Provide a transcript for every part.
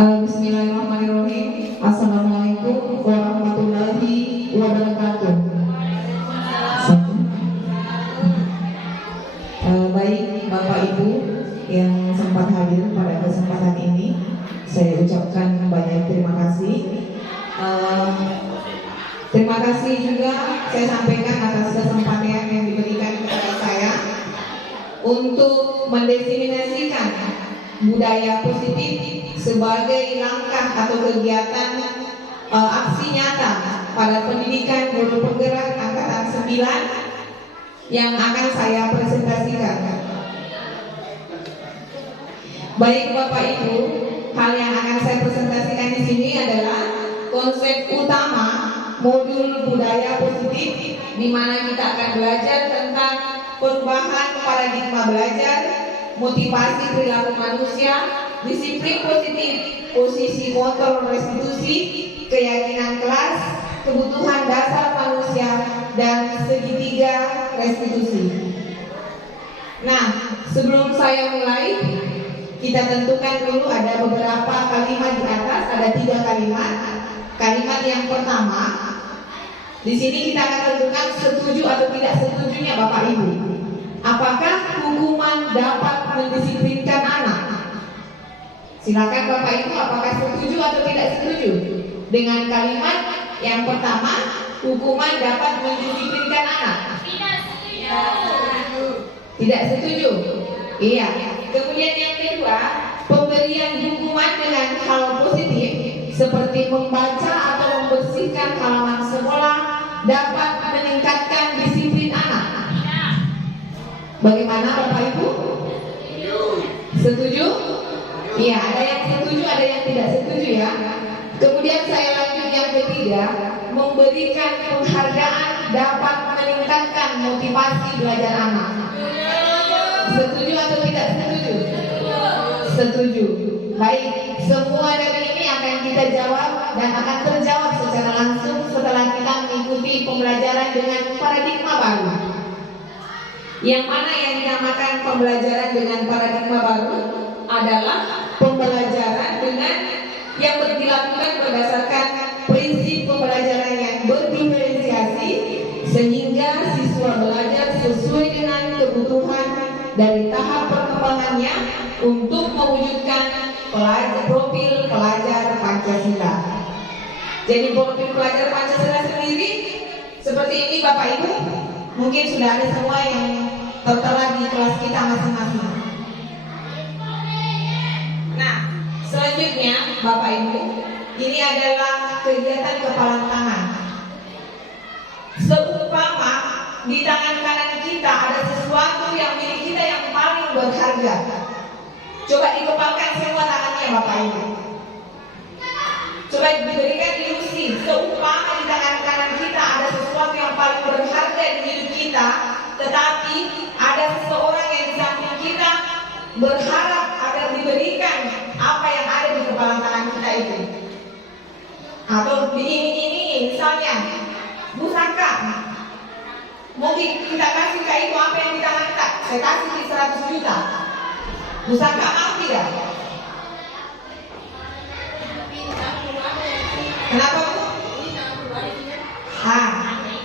Bismillahirrahmanirrahim. Assalamualaikum warahmatullahi wabarakatuh. Baik Bapak Ibu yang sempat hadir pada kesempatan ini, saya ucapkan banyak terima kasih. Terima kasih juga saya sampaikan atas kesempatan yang diberikan kepada saya untuk mendiseminasikan budaya positif sebagai langkah atau kegiatan aksi nyata pada pendidikan guru penggerak angkatan 9 yang akan saya presentasikan. Baik Bapak Ibu, hal yang akan saya presentasikan di sini adalah konsep utama modul budaya positif, di mana kita akan belajar tentang perubahan paradigma belajar, motivasi perilaku manusia, disiplin positif, posisi kontrol restitusi, keyakinan kelas, kebutuhan dasar manusia, dan segitiga restitusi. Nah, sebelum saya mulai, kita tentukan dulu ada beberapa kalimat di atas, ada 3 kalimat. Kalimat yang pertama, di sini kita akan tentukan setuju atau tidak setujunya Bapak Ibu. Apakah hukuman dapat mendisiplinkan anak? Silakan Bapak Ibu, apakah setuju atau tidak setuju dengan kalimat yang pertama, hukuman dapat mendisiplinkan anak? Tidak setuju. Iya. Kemudian yang kedua, pemberian hukuman dengan hal positif seperti membaca atau membersihkan halaman sekolah dapat meningkatkan disiplin anak. Bagaimana Bapak Ibu? Setuju? Iya, ada yang setuju, ada yang tidak setuju ya. Kemudian saya lanjut yang ketiga, memberikan penghargaan dapat meningkatkan motivasi belajar anak. Setuju atau tidak setuju? Setuju. Baik, semua dari ini akan kita jawab dan akan terjawab secara langsung setelah kita mengikuti pembelajaran dengan paradigma baru. Yang mana yang dinamakan pembelajaran dengan paradigma baru adalah pembelajaran dengan yang dilakukan berdasarkan prinsip pembelajaran yang berdiferensiasi, sehingga siswa belajar sesuai dengan kebutuhan dari tahap perkembangannya untuk mewujudkan profil pelajar Pancasila. Jadi profil pelajar Pancasila sendiri seperti ini Bapak Ibu, mungkin sudah ada semua yang tertera di kelas kita masing-masing. Nah, selanjutnya Bapak Ibu, ini adalah kegiatan kepalan tangan. Seumpama di tangan kanan kita ada sesuatu yang milik kita yang paling berharga. Coba dikepalkan semua tangannya Bapak Ibu. Coba diberikan ilusi, seumpama di tangan kanan kita ada sesuatu yang paling berharga di hidup kita, tetapi ada seseorang yang di samping kita berharap agar diberikan apa yang ada di kepala tangan kita itu. Atau diiming-imingi, misalnya pusaka. Mungkin kita kasih ke itu apa yang kita minta. Saya kasih di 100 juta. Pusaka mau tidak? Kenapa Bu?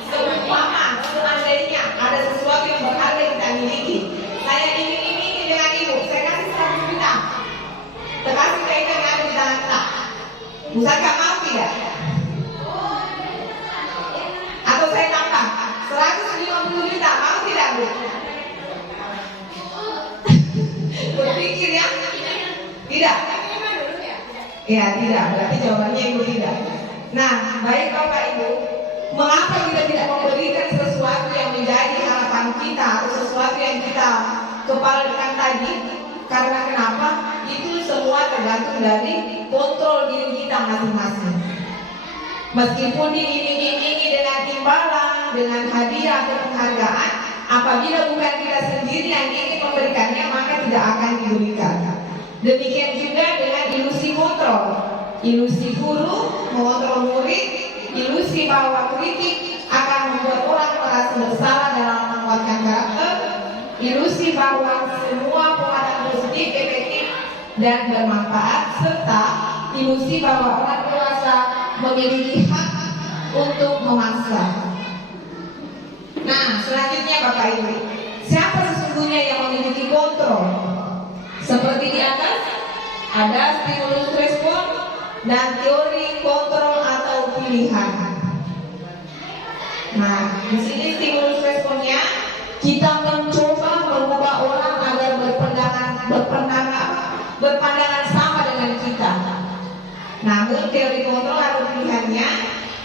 Seumpama seandainya ada sesuatu yang berharga yang kita miliki, saya iming-imingi dengan ibu, saya kasih 100 juta. Saya kasih ke itu yang ada di tangan kita. Pusaka mau tidak? Atau saya tambah 150 juta, mau tidak Bu? Berpikir ya? Tidak? Ya tidak, berarti jawabannya Ibu tidak. Nah, baik Bapak Ibu, mengapa kita tidak memberikan sesuatu yang menjadi harapan kita atau sesuatu yang kita kepalakan tadi? Karena kenapa? Itu semua tergantung dari kontrol diri kita masing-masing. Meskipun diiming-imingi dengan imbalan, dengan hadiah atau penghargaan, apabila bukan kita sendiri yang ingin memberikannya, maka tidak akan diberikan. Demikian juga dengan ilusi kontrol. Ilusi guru mengontrol murid, ilusi bahwa kritik akan membuat orang merasa bersalah dalam menguatkan karakter, ilusi bahwa semua penguatan positif efektif dan bermanfaat, serta ilusi bahwa orang dewasa memiliki hak untuk memaksa. Nah, selanjutnya Bapak Ibu, siapa sesungguhnya yang memiliki kontrol? Seperti di atas, ada stimulus respon dan teori kontrol atau pilihan. Nah, di sini stimulus responnya kita mencoba mengubah orang agar berpandangan sama dengan kita. Namun teori kontrol atau pilihannya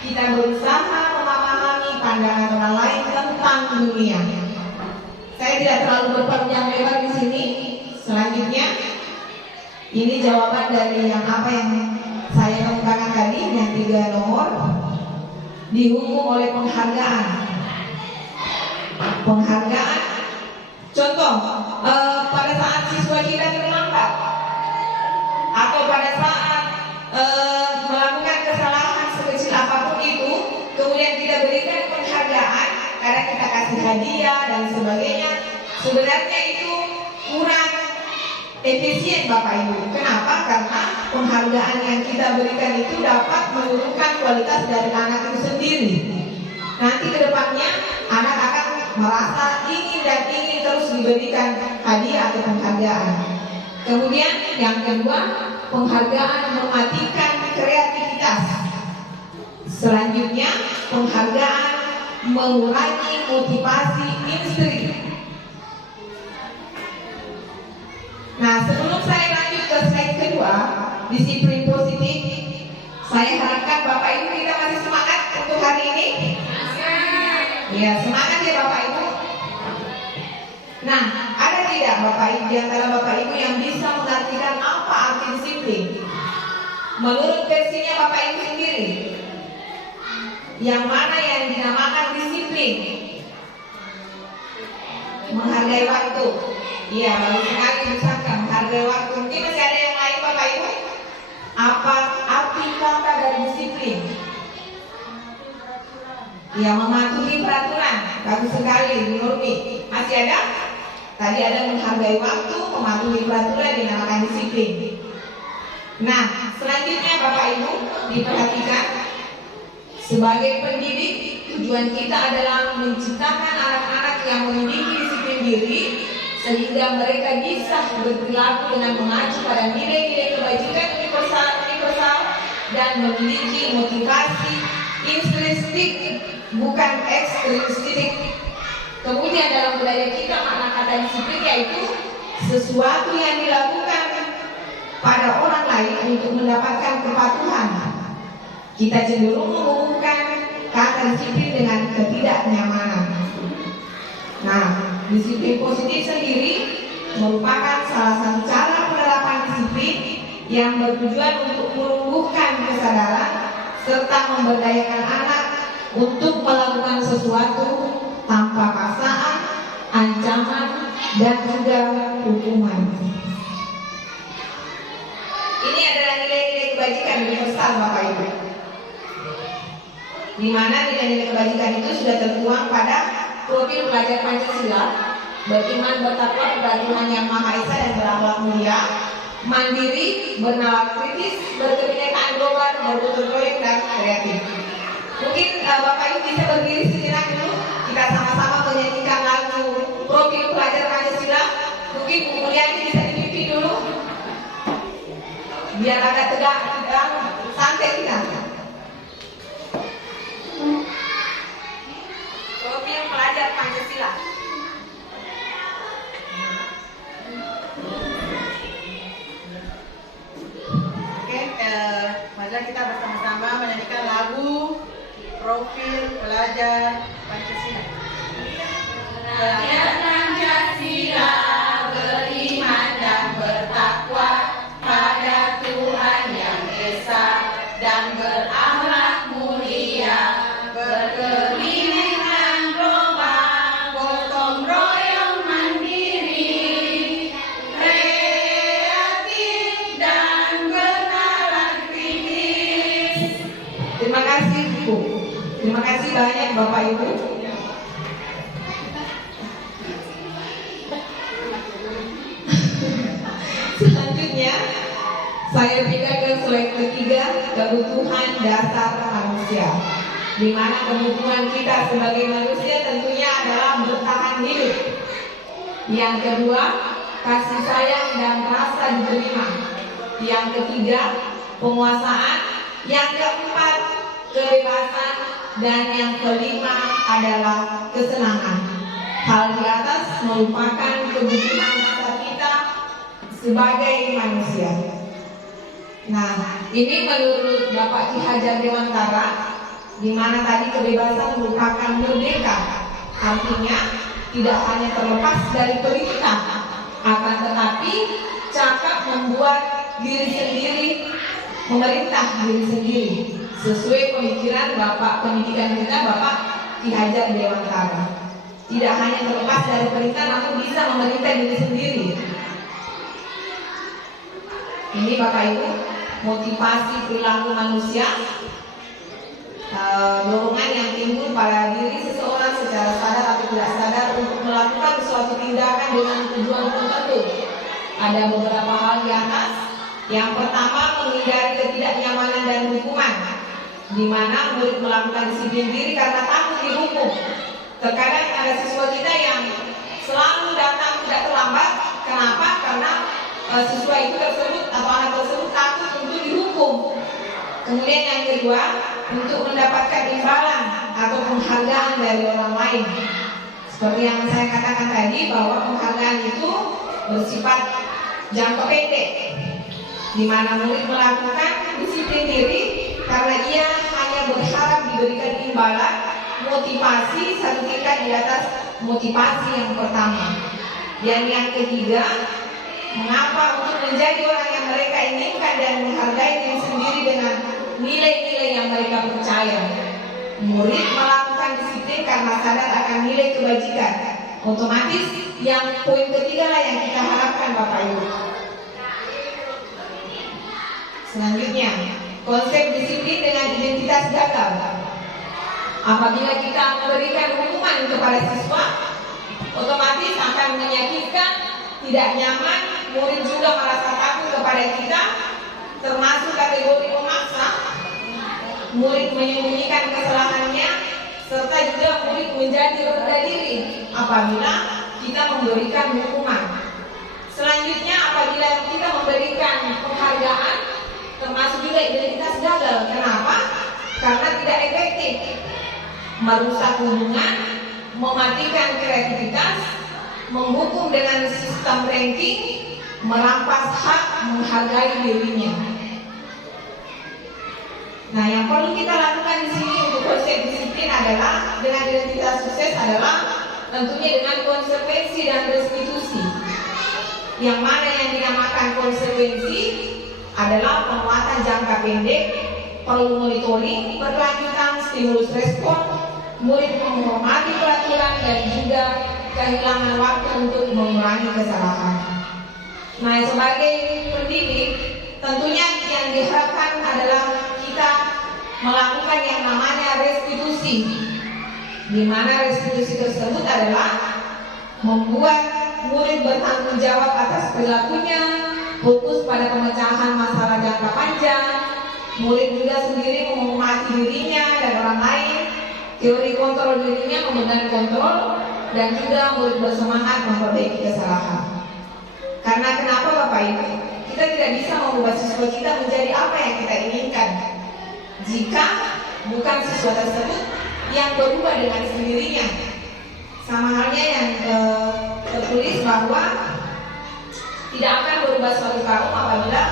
kita berusaha memahami pandangan orang lain tentang dunia. Saya tidak terlalu berpanjang lebar di sini. Selanjutnya, ini jawaban dari yang apa yang saya kemukakan tadi, yang 3 nomor. Dihukum oleh penghargaan. Penghargaan, contoh, pada saat siswa kita terlambat atau pada saat melakukan kesalahan sekecil apapun itu, kemudian kita berikan penghargaan, kadang kita kasih hadiah dan sebagainya. Sebenarnya itu kurang efisien Bapak Ibu. Kenapa? Karena penghargaan yang kita berikan itu dapat menurunkan kualitas dari anak itu sendiri. Nanti kedepannya anak akan merasa ingin dan ingin terus diberikan hadiah atau penghargaan. Kemudian yang kedua, penghargaan mematikan kreativitas. Selanjutnya, penghargaan mengurangi motivasi instrik. Nah, sebelum saya lanjut ke slide kedua, disiplin positif, saya harapkan Bapak Ibu kita masih semangat untuk hari ini. Ya, semangat ya Bapak Ibu. Nah, ada tidak Bapak Ibu di antara Bapak Ibu yang bisa mengartikan apa arti disiplin? Menurut versinya Bapak Ibu sendiri, yang mana yang dinamakan disiplin? Menghargai waktu. Iya, bagus sekali misalkan menghargai waktu. Mungkin masih ada yang lain Bapak Ibu? Apa arti kata dari disiplin? Ya, mematuhi peraturan. Bagus sekali, Bu Nurmi. Masih ada? Tadi ada menghargai waktu, mematuhi peraturan dinamakan disiplin. Nah, selanjutnya Bapak Ibu diperhatikan, sebagai pendidik tujuan kita adalah menciptakan anak-anak yang memiliki disiplin diri sehingga mereka bisa berperilaku dengan mengacu pada nilai-nilai kebajikan universal dan memiliki motivasi intrinsik bukan ekstrinsik. Kemudian dalam budaya kita makna kata disiplin yaitu sesuatu yang dilakukan pada orang lain untuk mendapatkan kepatuhan. Kita cenderung menghubungkan kata disiplin dengan ketidaknyamanan. Nah, disiplin positif sendiri merupakan salah satu cara penerapan disiplin yang bertujuan untuk menumbuhkan kesadaran serta memberdayakan anak untuk melakukan sesuatu tanpa paksaan, ancaman, dan juga hukuman. Ini adalah nilai-nilai kebajikan universal Bapak Ibu, di mana nilai-nilai kebajikan itu sudah tertuang pada profil pelajar Pancasila: beriman, bertakwa kepada Tuhan Yang Maha Esa dan berakhlak mulia, mandiri, bernalar kritis, berkebinekaan global, bergotong royong dan kreatif. Mungkin Bapak Ibu bisa berdiri sejenak dulu, kita sama-sama menyanyikan lagu profil pelajar Pancasila. Mungkin Bu Mulyani bisa dipimpin dulu, biar agak tegak dan santai kita. Profil pelajar Pancasila. Oke, marilah kita bersama-sama menyanyikan lagu profil pelajar Pancasila. Pelajar Pancasila beriman dan bertakwa pada Tuhan Yang Esa dan berakhlak mulia, berkebinekaan global, gotong royong mandiri, kreatif dan bernalar kritis. Terima kasih Bu. Terima kasih banyak Bapak Ibu. Selanjutnya saya pindah ke slide ketiga, kebutuhan dasar manusia. Di mana kebutuhan kita sebagai manusia tentunya adalah bertahan hidup. Yang kedua, kasih sayang dan rasa diterima. Yang ketiga, penguasaan. Yang keempat, kebebasan. Dan yang kelima adalah kesenangan. Hal di atas merupakan kebutuhan dasar kita sebagai manusia. Nah, ini menurut Bapak Ki Hajar Dewantara, di mana tadi kebebasan merupakan merdeka. Artinya tidak hanya terlepas dari perintah, akan tetapi cakap membuat diri sendiri, memerintah diri sendiri, sesuai pemikiran Bapak pendidikan kita, Bapak Ki Hajar Dewantara. Tidak hanya terlepas dari perintah, namun bisa memerintah diri sendiri. Ini Bapak Ibu, motivasi perilaku manusia, dorongan yang timbul pada diri seseorang secara sadar atau tidak sadar untuk melakukan suatu tindakan dengan tujuan tertentu. Ada beberapa hal di atas. Yang pertama, menghindari ketidaknyamanan dan hukuman, di mana murid melakukan disiplin diri karena takut dihukum. Terkadang ada siswa kita yang selalu datang tidak terlambat. Kenapa? Karena siswa itu tersebut atau anak tersebut takut untuk dihukum. Kemudian yang kedua, untuk mendapatkan imbalan atau penghargaan dari orang lain. Seperti yang saya katakan tadi, bahwa penghargaan itu bersifat jangka pendek, di mana murid melakukan disiplin diri karena ia hanya berharap diberikan imbalan, motivasi satu tingkat di atas motivasi yang pertama. Dan yang ketiga, mengapa untuk menjadi orang yang mereka inginkan dan menghargai diri sendiri dengan nilai-nilai yang mereka percaya. Murid melakukan disiplin karena sadar akan nilai kebajikan. Otomatis yang poin ketiga lah yang kita harapkan Bapak Ibu. Selanjutnya, konsep disiplin dengan identitas gagal. Apabila kita memberikan hukuman kepada siswa, otomatis akan menyakitkan, tidak nyaman, murid juga merasa takut kepada kita, termasuk kategori memaksa, murid menyembunyikan kesalahannya, serta juga murid menjadi rendah diri apabila kita memberikan hukuman. Selanjutnya, apabila kita memberikan penghargaan, termasuk juga identitas gagal. Kenapa? Karena tidak efektif, merusak hubungan, mematikan kreativitas, menghukum dengan sistem ranking, merampas hak menghargai dirinya. Nah, yang perlu kita lakukan di sini untuk konsep disiplin adalah dengan identitas sukses adalah tentunya dengan konsekuensi dan restitusi. Yang mana yang dinamakan konsekuensi adalah penguatan jangka pendek, perlu monitoring, berkelanjutan, stimulus respon, murid menghormati peraturan dan juga kehilangan waktu untuk mengurangi kesalahan. Nah, sebagai pendidik, tentunya yang diharapkan adalah kita melakukan yang namanya restitusi, di mana restitusi tersebut adalah membuat murid bertanggung jawab atas perilakunya, fokus pada pemecahan masalah jangka panjang, murid juga sendiri menghormati dirinya dan orang lain, teori kontrol dirinya memberikan kontrol, dan juga murid bersemangat memperbaiki kesalahan. Karena kenapa Bapak Ibu? Kita tidak bisa mengubah siswa kita menjadi apa yang kita inginkan jika bukan siswa tersebut yang berubah dengan sendirinya. Sama halnya yang tertulis bahwa tidak akan berubah suatu kaum apabila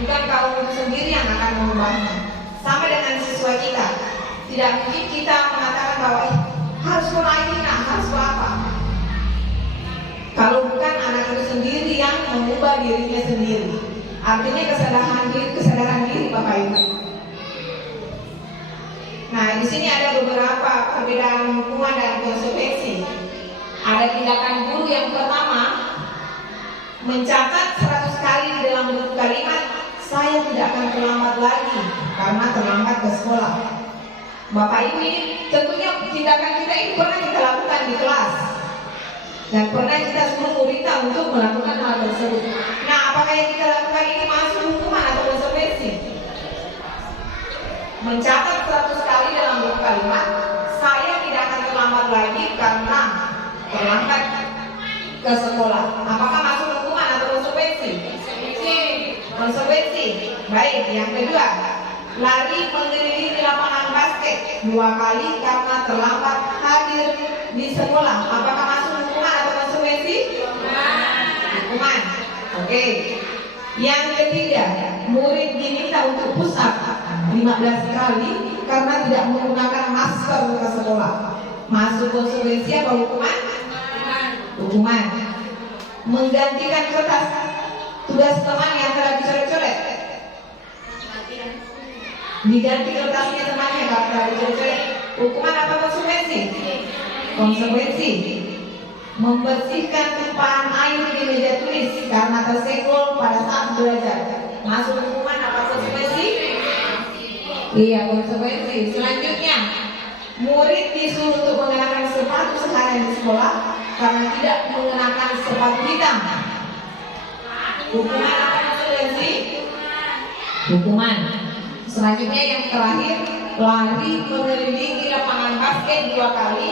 bukan kaum itu sendiri yang akan mengubahnya. Sama dengan siswa kita, tidak mungkin kita mengatakan bahwa harus mulai harus apa, kalau bukan anak itu sendiri yang mengubah dirinya sendiri. Artinya kesadaran diri Bapak Ibu. Nah, di sini ada beberapa perbedaan hukuman dan konsekuensi. Ada tindakan guru yang pertama, mencatat 100 kali di dalam buku kalimat, saya tidak akan terlambat lagi karena terlambat ke sekolah. Bapak Ibu, ini tentunya tindakan kita ini pernah kita lakukan di kelas dan pernah kita suruh muridnya untuk melakukan hal tersebut. Nah, apakah yang kita lakukan ini masuk hukuman atau konsekuensi? mencatat 100 kali dalam buku kalimat, saya tidak akan terlambat lagi karena terlambat ke sekolah. Apakah masuk hukuman atau konsekuensi? Konsekuensi. Baik, yang kedua, lari mengelilingi lapangan basket 2 kali karena terlambat hadir di sekolah. Apakah masuk hukuman atau konsekuensi? Hukuman. Oke. Yang ketiga, murid diminta untuk push up 15 kali karena tidak menggunakan masker ke sekolah. Masuk konsekuensi apa hukuman? Hukuman. Menggantikan kertas tugas teman yang telah dicoret-coret. Diganti kertasnya temannya kalau telah dicoret-coret. Hukuman apa konsekuensi? Konsekuensi. Membersihkan tumpahan air di meja tulis karena tersenggol pada saat belajar. Masuk hukuman apa konsekuensi? Iya, konsekuensi. Selanjutnya, murid disuruh untuk mengenakan sepatu seharian di sekolah karena tidak mengenakan sepatu hitam. Hukuman apa konsekuensi? Hukuman. Selanjutnya yang terakhir, lari mengelilingi lapangan basket 2 kali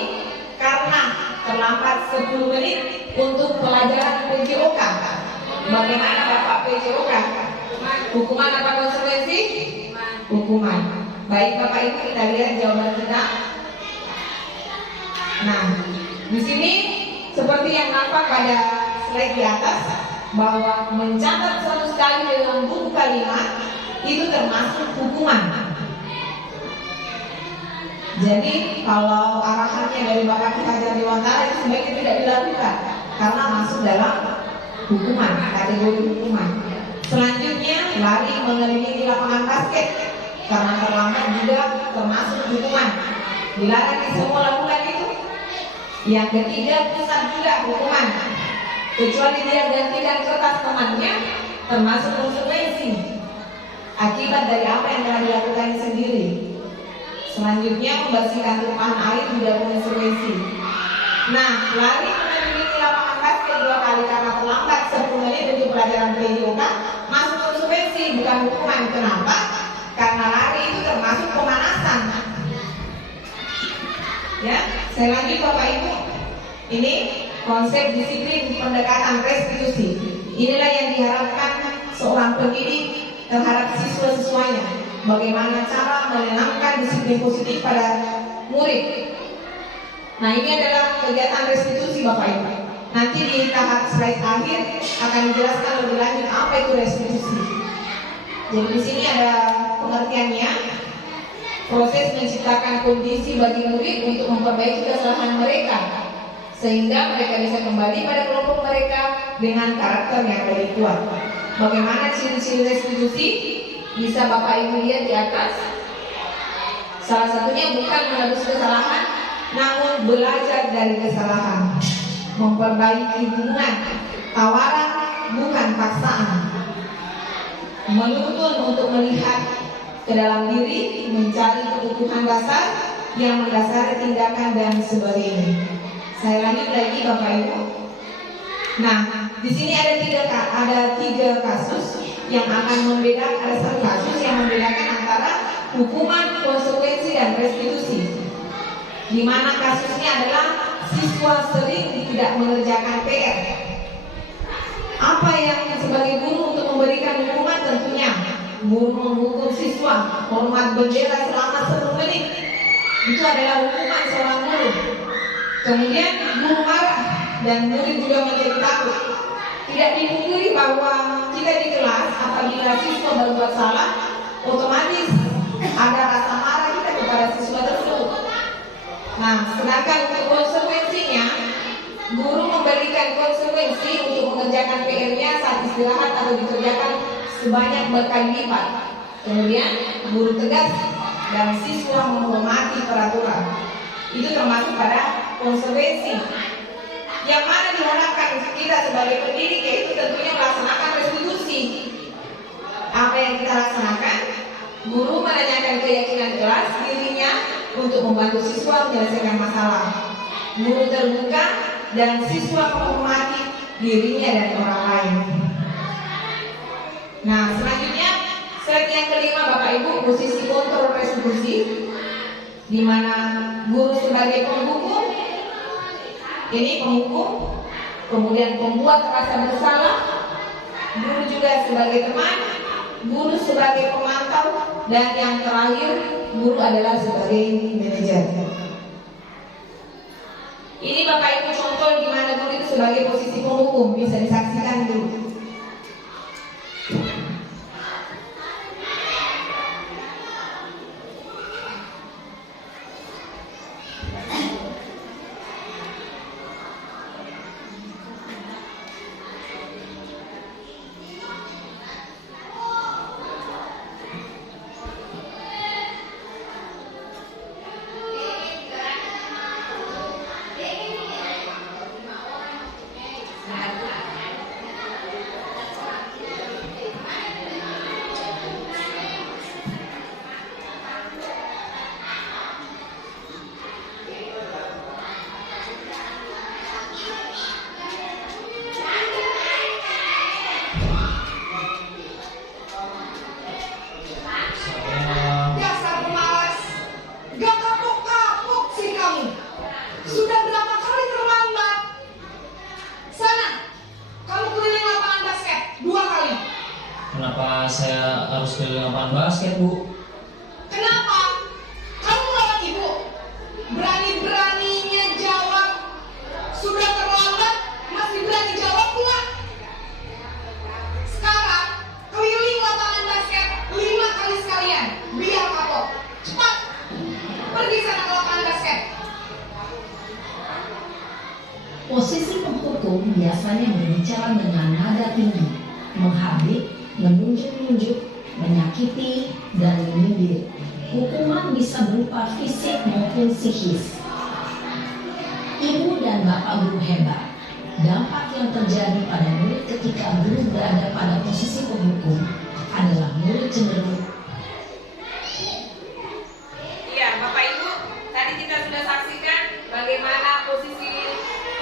karena terlambat 10 menit untuk pelajaran PJOK. Bagaimana Bapak PJOK? Hukuman apa konsekuensi? Hukuman. Baik Bapak Ibu, kita lihat jawaban kita. Nah, di sini seperti yang nampak pada slide di atas, bahwa mencatat 100 kali dalam buku kalimat itu termasuk hukuman. Jadi kalau arahannya dari Bapak Hajar Dewantara itu sebaiknya tidak dilakukan karena masuk dalam hukuman, kategori hukuman. Selanjutnya, lari mengelilingi lapangan basket karena terlambat juga termasuk hukuman. Dilarang di semua lakukan itu. Yang ketiga, pusat juga hukuman. Kecuali dia gantikan kertas temannya, termasuk konsekuensi akibat dari apa yang telah dilakukan sendiri. Selanjutnya, membersihkan tumpahan air juga konsekuensi. Nah, lari mengelilingi lapangan basket 2 kali karena terlambat 10 menit untuk pelajaran PJOK masuk konsekuensi, bukan hukuman. Kenapa? Karena lari itu termasuk pemanasan. Ya, saya lanjut Bapak Ibu. Ini konsep disiplin pendekatan restitusi. Inilah yang diharapkan seorang pendidik terhadap siswa-siswanya. Bagaimana cara menanamkan disiplin positif pada murid. Nah, ini adalah kegiatan restitusi Bapak Ibu. Nanti di tahap slide akhir akan dijelaskan lebih lanjut apa itu restitusi. Jadi di sini ada pengertiannya. Proses menciptakan kondisi bagi murid untuk memperbaiki kesalahan mereka sehingga mereka bisa kembali pada kelompok mereka dengan karakter yang lebih kuat. Bagaimana ciri-ciri restitusi? Bisa Bapak Ibu lihat di atas. Salah satunya bukan menebus kesalahan, namun belajar dari kesalahan. Memperbaiki hubungan, tawaran bukan paksaan. Menuntun untuk melihat ke dalam diri, mencari kebutuhan dasar yang mendasari tindakan dan sebagainya. Saya lanjut lagi Bapak Ibu. Nah, di sini ada tiga kasus yang akan membedakan, ada satu kasus yang membedakan antara hukuman, konsekuensi, dan restitusi. Di mana kasusnya adalah siswa sering tidak mengerjakan PR. Apa yang sebagai guru untuk memberikan hukuman? Tentunya guru menghukum siswa hormat bendera selama 10 menit. Itu adalah hukuman seorang guru. Kemudian guru marah dan murid juga menjadi takut. Tidak dipungkiri bahwa kita di kelas apabila siswa berbuat salah, otomatis ada rasa marah kita kepada siswa tersebut. Nah, sedangkan untuk konsekuensinya, guru memberikan konsekuensi untuk mengerjakan PR-nya saat istirahat atau dikerjakan sebanyak berkali lipat. Kemudian guru tegas dan siswa menghormati peraturan. Itu termasuk pada konsekuensi. Yang mana diharapkan kita sebagai pendidik yaitu tentunya melaksanakan restitusi. Apa yang kita laksanakan? Guru menanyakan keyakinan kelas dirinya untuk membantu siswa menyelesaikan masalah. Guru terbuka dan siswa menghormati dirinya dan orang lain. Nah, selanjutnya Slide yang kelima Bapak Ibu, posisi kontrol restitusi, di mana guru sebagai penghukum, ini penghukum, kemudian pembuat rasa bersalah, guru juga sebagai teman, guru sebagai pemantau, dan yang terakhir guru adalah sebagai manajer. Ini Bapak Ibu contoh di mana guru itu sebagai posisi penghukum, bisa disaksikan dulu. Dasar pemalas, gak kapok-kapok sih kamu. Sudah berapa kali terlambat? Sana, kamu keliling lapangan basket 2 kali. Kenapa saya harus keliling lapangan basket, Bu? Kenapa? Kamu melawan ibu. Berani-beraninya jawab. Sudah terlambat, masih berani jawab pula. Sekarang, keliling lapangan basket 5 kali sekalian. Biar kapok. Cepat. Pergi sana ke lapangan basket. Posisi penghukum biasanya berbicara dengan nada tinggi, menghabis, menunjuk-nunjuk, menyakiti, dan menyindir. Hukuman bisa berupa fisik maupun psikis. Ibu dan bapak guru hebat. Dampak yang terjadi pada murid ketika guru berada pada posisi penghukum adalah murid cenderung Iya, Bapak Ibu, tadi kita sudah saksikan bagaimana posisi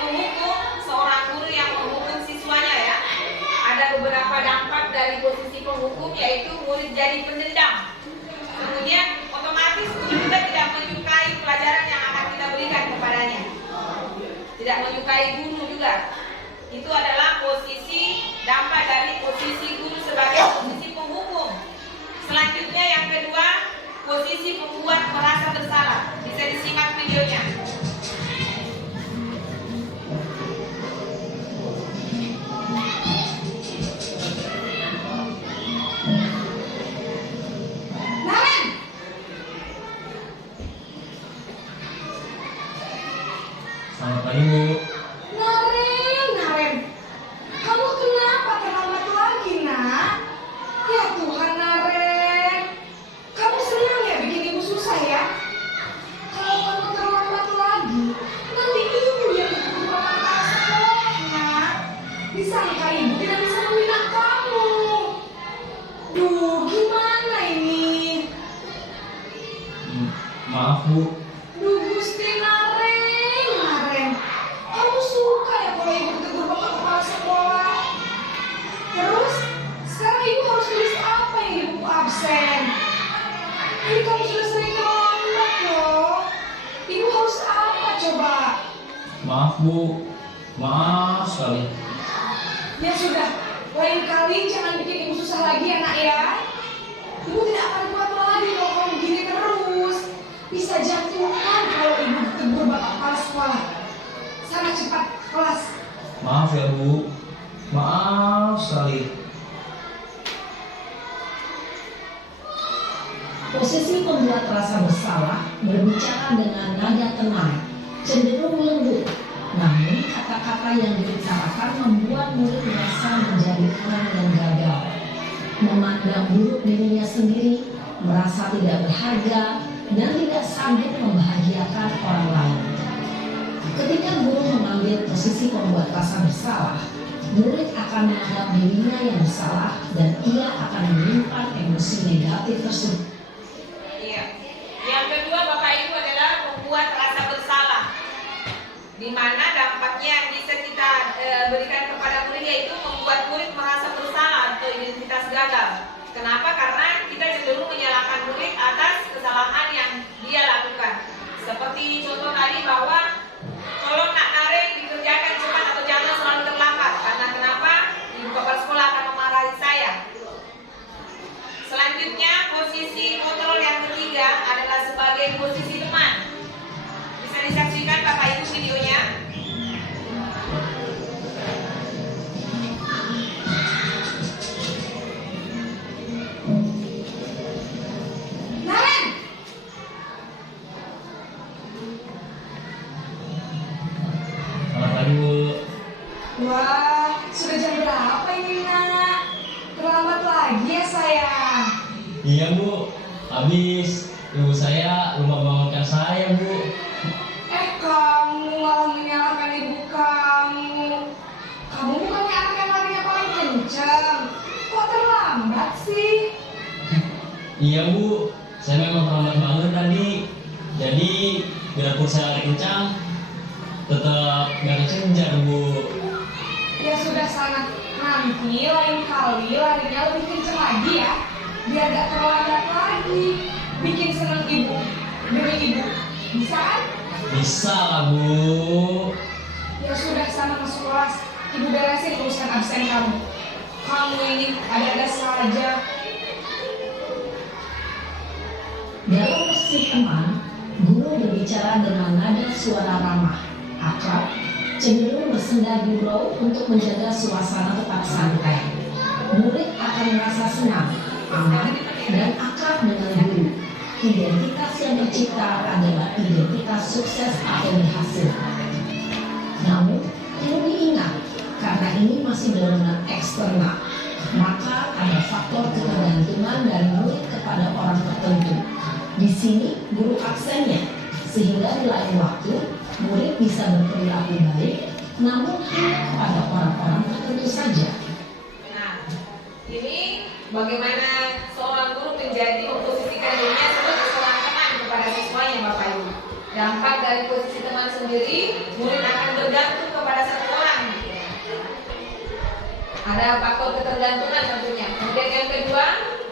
penghukum seorang guru yang menghukum siswanya ya. Ada beberapa dampak dari posisi penghukum, yaitu murid jadi pendendam. Kemudian otomatis guru juga tidak menyukai pelajaran yang akan kita berikan kepadanya. Tidak menyukai guru juga. Itu adalah posisi dampak dari posisi guru sebagai posisi penghukum. Selanjutnya yang kedua, posisi pembuat merasa bersalah. Bisa disimak videonya. Naren, Selamat pagi, Bu. Naren, kamu kenapa terlambat lagi, nak? Ya Tuhan, Naren, kamu senang ya bikin ibu susah ya? Kalau kamu terlambat lagi, nanti ibu yang dituduh pemangkas sekolah, nak. Disangka ibu tidak bisa membina kamu. Duh, gimana ini? Maaf, Bu. Duh, Gusti Naren, kamu suka ya kalau ibu tegur bapak kepala sekolah? Terus, sekarang ibu harus tulis apa yang di buku absen? Ini kamu sudah sering terlambat loh. Ibu harus apa coba? Maaf, Bu. Maaf sekali. Ya sudah, lain kali jangan bikin ibu susah lagi ya nak ya. Ibu tidak akan kuat lagi kalau kamu gini terus. Bisa jantungan kalau ibu tegur bapak kepala sekolah. Sana cepat kelas. Maaf ya, Bu. Maaf sekali. posisi pembuat rasa bersalah berbicara dengan nada tenang, cenderung lembut. Namun kata-kata yang dibicarakan membuat murid merasa menjadi orang yang gagal, memandang buruk dirinya sendiri, merasa tidak berharga, dan tidak sanggup membahagiakan orang lain. Ketika guru mengambil posisi pembuat rasa bersalah, murid akan menganggap dirinya yang bersalah dan ia akan menyimpan emosi negatif tersebut. Iya. Yang kedua Bapak Ibu adalah membuat rasa bersalah, di mana dampaknya yang bisa kita berikan kepada murid yaitu membuat murid merasa bersalah atau identitas gagal. Kenapa? Karena lagi ya sayang? Iya Bu, habis ibu saya lupa bangunkan saya Bu. Kamu malah menyalahkan ibu kamu. Kamu bukannya anak yang larinya paling kencang. Kok terlambat sih? Iya Bu, saya memang terlambat banget tadi. Jadi biarpun saya lari kencang, tetap gak kejar Bu. Ya sudah sana, nanti lain kali larinya lebih kencang lagi ya. Biar gak terlambat lagi. Bikin seneng ibu, demi ibu. Bisa kan? Bisa lah Bu. Ya sudah sana masuk kelas. Ibu beresin urusan absen kamu. Kamu ini ada-ada saja. Dalam posisi teman, guru berbicara dengan nada suara ramah, akrab, cenderung bersenda gurau untuk menjaga suasana tetap santai. Murid akan merasa senang, aman, dan akrab dengan guru. Identitas yang tercipta adalah identitas sukses atau berhasil. Namun, perlu diingat, karena ini masih dorongan eksternal, maka ada faktor ketergantungan dari murid kepada orang tertentu. Di sini guru aksennya, sehingga di lain waktu murid bisa berperilaku baik, namun hanya kepada orang-orang tertentu saja. Nah, ini bagaimana seorang guru menjadi memposisikan dirinya sebagai seorang teman kepada siswanya Bapak Ibu. Dampak dari posisi teman sendiri, murid akan bergantung kepada satu orang. Ada faktor ketergantungan tentunya. Kemudian yang kedua,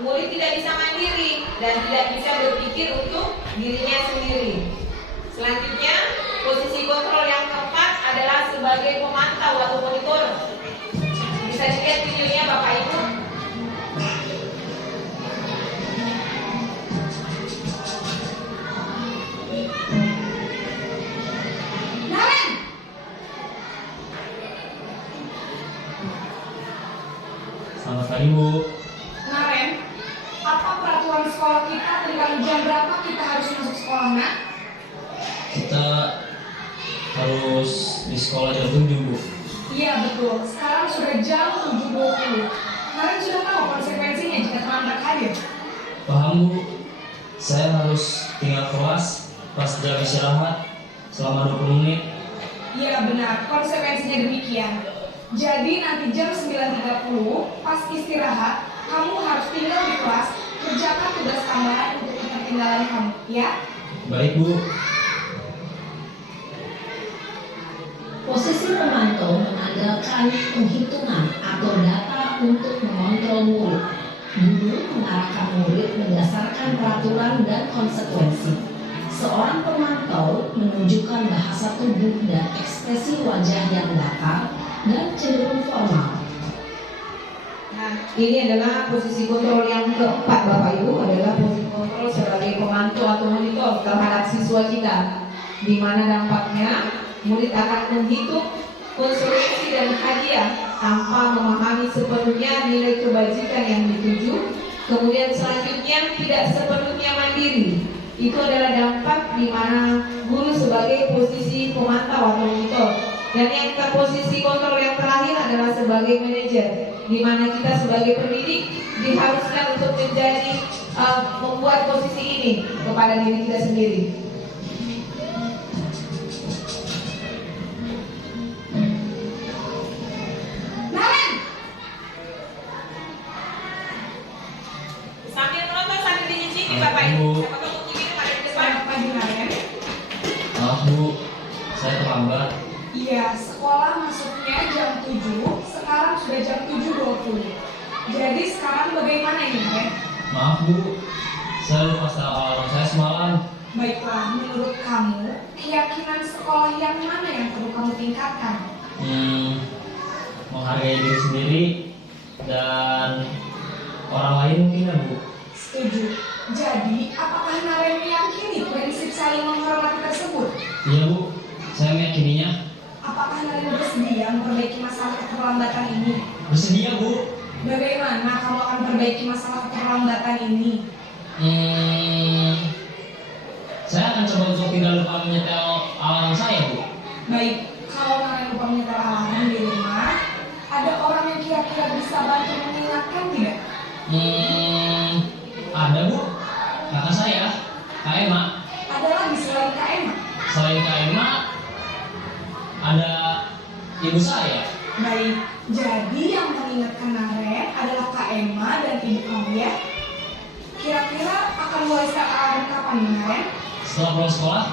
murid tidak bisa mandiri dan tidak bisa berpikir untuk dirinya sendiri. Selanjutnya, posisi kontrol yang keempat adalah sebagai pemantau atau monitor. Bisa dilihat videonya Bapak Ibu. Naren! Selamat pagi Bu. Naren, apa peraturan sekolah kita tentang jam berapa kita harus masuk sekolah, nak? Kita harus di sekolah jam 7 Bu. Iya betul, sekarang sudah jam 7.20. Naren sudah tahu konsekuensinya jika terlambat hadir. Paham Bu, saya harus tinggal kelas pas jam istirahat selama 20 menit. Iya benar, konsekuensinya demikian. Jadi nanti jam 9.30 pas istirahat, kamu harus tinggal di kelas, kerjakan tugas tambahan untuk ketertinggalan kamu, ya? Baik Bu. Posisi pemantau mengandalkan penghitungan atau data untuk mengontrol murid. Guru mengarahkan murid berdasarkan peraturan dan konsekuensi. Seorang pemantau menunjukkan bahasa tubuh dan ekspresi wajah yang datar dan cenderung formal. Nah, ini adalah posisi kontrol yang keempat Bapak Ibu, adalah posisi kontrol sebagai pemantau atau monitor terhadap siswa kita, di mana dampaknya murid akan menghitung konsekuensi dan hadiah tanpa memahami sepenuhnya nilai kebajikan yang dituju. Kemudian selanjutnya tidak sepenuhnya mandiri. Itu adalah dampak di mana guru sebagai posisi pemantau atau monitor. Dan yang posisi kontrol yang terakhir adalah sebagai manajer, di mana kita sebagai pendidik diharuskan untuk menjadi membuat posisi ini kepada diri kita sendiri. Naren! Sambil menonton sambil dicicipi Bapak Ibu. Siapa tahu mungkin ini ada di depan. Selamat pagi Naren. Maaf Bu, saya terlambat. Iya, sekolah masuknya jam 7, sekarang sudah jam 7.20. Jadi sekarang bagaimana ini, Naren? Maaf Bu, saya lupa setel alarm saya semalam. Baiklah, menurut kamu, keyakinan sekolah yang mana yang perlu kamu tingkatkan? Menghargai diri sendiri dan orang lain mungkin ya Bu. Setuju. Jadi, apakah Naren meyakini prinsip saling menghormati tersebut? Iya Bu, saya meyakininya. Apakah Naren bersedia memperbaiki masalah keterlambatan ini? Bersedia Bu. Bagaimana kamu akan perbaiki masalah keterlambatan ini? Saya akan coba untuk tidak lupa menyetel alarm saya Bu. Baik, kalau Naren lupa menyetel alarm di rumah, ada orang yang kira-kira bisa bantu mengingatkan tidak? Ada Bu, kakak saya, Kak Emma. Ada lagi selain Kak Emma? Selain Kak Emma, ada ibu saya. Baik, jadi yang mengingatkan Naren adalah Kak Emma dan ibu kamu ya. Kira-kira akan mulai start alarm kapan Naren? Setelah pulang sekolah,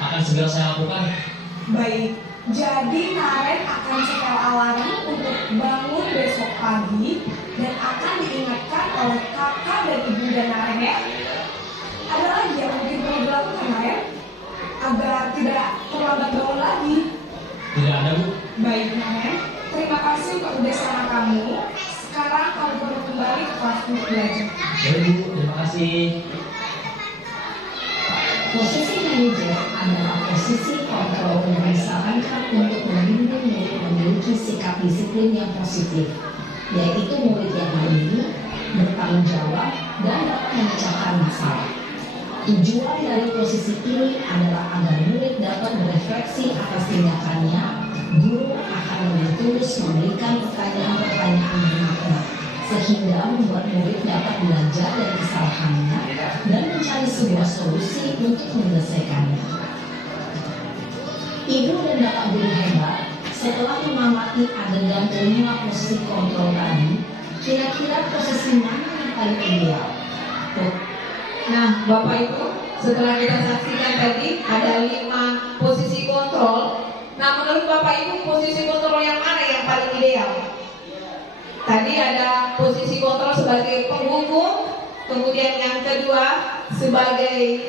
akan segera saya lakukan. Baik, jadi Naren akan setel alarm untuk bangun besok pagi dan akan diingatkan oleh kakak dan ibu dan Naren ya. Ada lagi yang mungkin perlu dilakukan Naren agar tidak terlambat bangun lagi. Tidak ada Bu. Baik Naren, terima kasih untuk udah sama kamu. Sekarang kamu perlu kembali ke kelas untuk belajar. Boleh Bu, terima kasih. Posisi manajer adalah posisi kontrol yang disarankan untuk membimbing murid memiliki sikap disiplin yang positif, yaitu murid yang mandiri, bertanggung jawab, dan dapat memecahkan masalah. Tujuan dari posisi ini adalah agar murid dapat berefleksi atas tindakannya. Guru akan lebih tulus memberikan pertanyaan-pertanyaan bermakna, sehingga membuat murid dapat belajar dari kesalahannya dan mencari sebuah solusi untuk menyelesaikannya. Ibu dan bapak guru hebat, setelah mengamati adegan kelima posisi kontrol tadi, kira-kira posisi mana yang paling ideal? Tuh. Nah, Bapak Ibu, setelah kita saksikan tadi ada 5 posisi kontrol. Nah, menurut Bapak Ibu, posisi kontrol yang mana yang paling ideal? Tadi ada posisi kontrol sebagai penghukum, kemudian yang kedua sebagai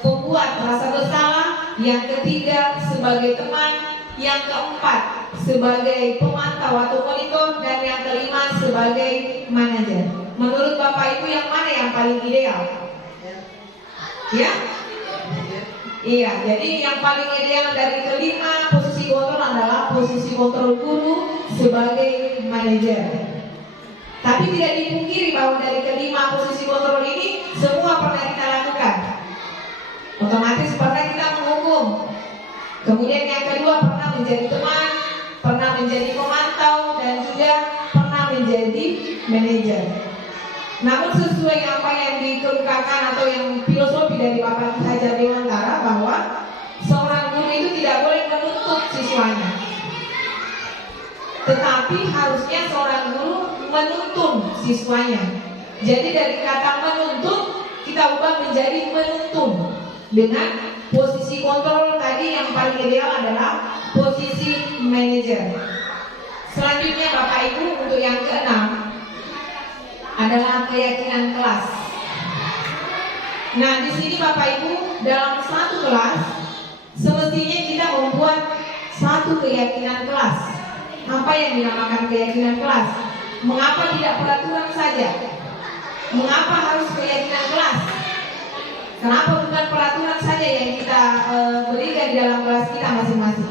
pembuat merasa bersalah, yang ketiga sebagai teman, yang keempat sebagai pemantau atau monitor, dan yang kelima sebagai manajer. Menurut Bapak Ibu yang mana yang paling ideal? Ya? Iya, jadi yang paling ideal dari kelima posisi kontrol adalah posisi kontrol guru sebagai manajer. Tapi tidak dipungkiri bahwa dari kelima posisi kontrol ini semua pernah kita lakukan. Otomatis pernah kita menghukum. Kemudian yang kedua pernah menjadi teman, pernah menjadi pemantau, dan juga pernah menjadi manajer. Namun sesuai apa yang dikemukakan atau yang filosofi dari Bapak Hajar Dewantara, bahwa seorang guru itu tidak boleh menuntut siswanya, tetapi harusnya seorang guru menuntun siswanya. Jadi dari kata menuntut kita ubah menjadi menuntun dengan posisi kontrol tadi yang paling ideal adalah posisi manajer. Selanjutnya Bapak Ibu, untuk yang keenam adalah keyakinan kelas. Nah, di sini Bapak Ibu, dalam satu kelas semestinya kita membuat satu keyakinan kelas. Apa yang dinamakan keyakinan kelas? Mengapa tidak peraturan saja? Mengapa harus keyakinan kelas? Kenapa bukan peraturan saja yang kita berikan di dalam kelas kita masing-masing?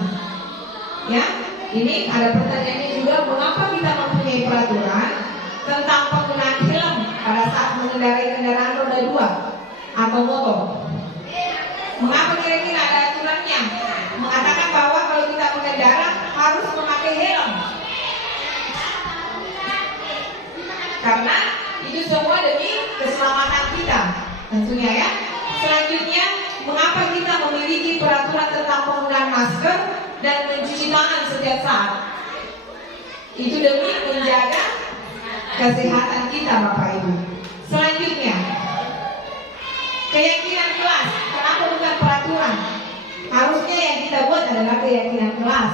Ya, ini ada pertanyaannya juga, mengapa kita mempunyai peraturan tentang penggunaan helm pada saat mengendarai kendaraan roda 2 atau motor? Mengapa kira-kira ada aturannya mengatakan bahwa kalau kita mengendara harus memakai helm? Karena itu semua demi keselamatan kita tentunya ya. Selanjutnya, mengapa kita memiliki peraturan tentang penggunaan masker dan mencuci tangan setiap saat? Itu demi menjaga kesehatan kita Bapak Ibu. Selanjutnya, keyakinan kelas. Kenapa bukan peraturan? Harusnya yang kita buat adalah keyakinan kelas.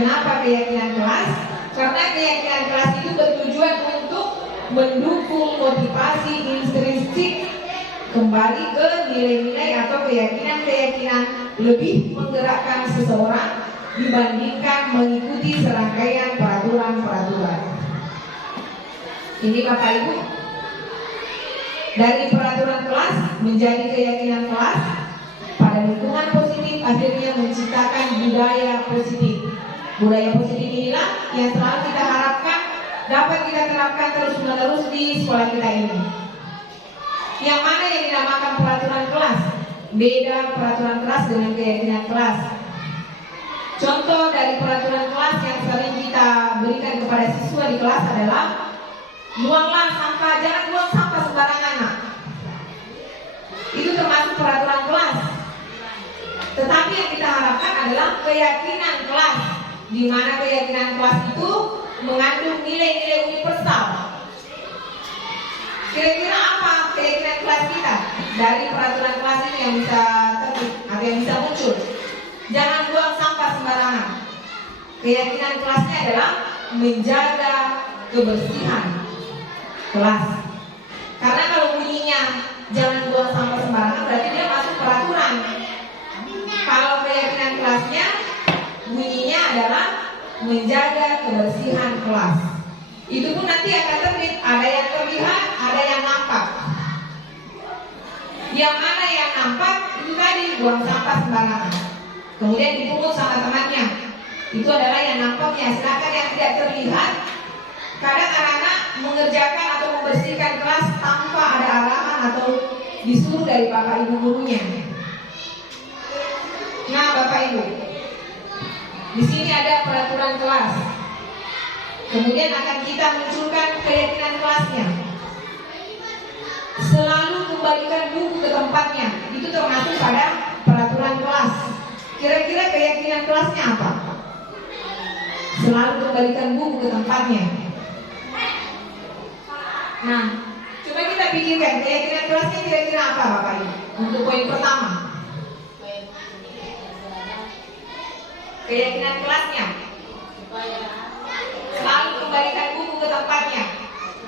Kenapa keyakinan kelas? Karena keyakinan kelas itu bertujuan untuk mendukung motivasi intrinsik kembali ke nilai-nilai atau keyakinan-keyakinan lebih menggerakkan seseorang dibandingkan mengikuti serangkaian peraturan-peraturan. Ini Bapak Ibu, dari peraturan kelas menjadi keyakinan kelas pada lingkungan positif, akhirnya menciptakan budaya positif. Budaya positif inilah yang selalu kita harapkan dapat kita terapkan terus-menerus di sekolah kita ini. Yang mana yang dinamakan peraturan kelas? Beda peraturan kelas dengan keyakinan kelas. Contoh dari peraturan kelas yang sering kita berikan kepada siswa di kelas adalah Buanglah sampah, jangan buang sampah sembarangan, nak. Itu termasuk peraturan kelas. Tetapi yang kita harapkan adalah keyakinan kelas, di mana keyakinan kelas itu mengandung nilai-nilai universal. Kira-kira apa keyakinan kelas kita dari peraturan kelas ini yang bisa tertib atau yang bisa muncul? Jangan buang sampah sembarangan. Keyakinan kelasnya adalah menjaga kebersihan kelas. Karena kalau bunyinya jangan buang sampah sembarangan, berarti dia masuk peraturan. Kalau keyakinan kelasnya bunyinya adalah menjaga kebersihan kelas. Itu pun nanti akan terbit, ada yang terlihat, ada yang nampak. Yang mana yang nampak itu tadi buang sampah sembarangan, kemudian dipungut sama temannya. Itu adalah yang nampaknya. Sedangkan yang tidak terlihat, kadang anak-anak mengerjakan atau membersihkan kelas tanpa ada arahan atau disuruh dari bapak ibu gurunya. Nah, bapak ibu, di sini ada peraturan kelas. Kemudian akan kita munculkan keyakinan kelasnya. Selalu kembalikan buku ke tempatnya. Itu termasuk pada peraturan kelas. Kira-kira keyakinan kelasnya apa? Selalu kembalikan buku ke tempatnya. Nah, coba kita pikirkan keyakinan kelasnya kira-kira apa, Bapak Ibu? Untuk poin pertama, keyakinan kelasnya selalu kembalikan buku ke tempatnya.